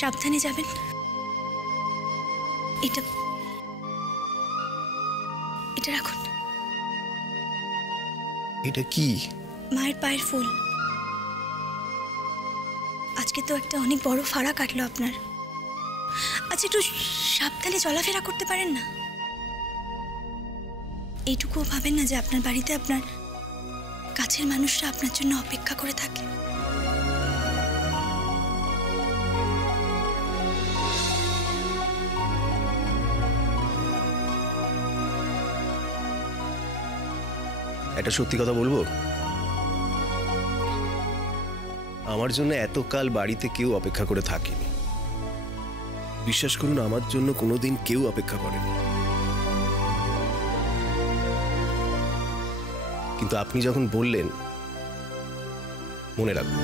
সাবধানে যাবেন। এটা এটা রাখুন। এটা কি? মায়ের পায়ের ফুল। আজকে তো একটা অনেক বড় ফাড়া কাটলো আপনার। আচ্ছা, একটু সাবধানে চলাফেরা করতে পারেন না? এইটুকুও ভাবেন না যে আপনার বাড়িতে আপনার কাছের মানুষরা আপনার জন্য অপেক্ষা করে থাকে? একটা সত্যি কথা বলবো, আমার জন্য এতকাল বাড়িতে কেউ অপেক্ষা করে থাকেনি। বিশ্বাস করুন, আমার জন্য কোনোদিন কেউ অপেক্ষা করেনি। কিন্তু আপনি যখন বললেন, মনে রাখবো।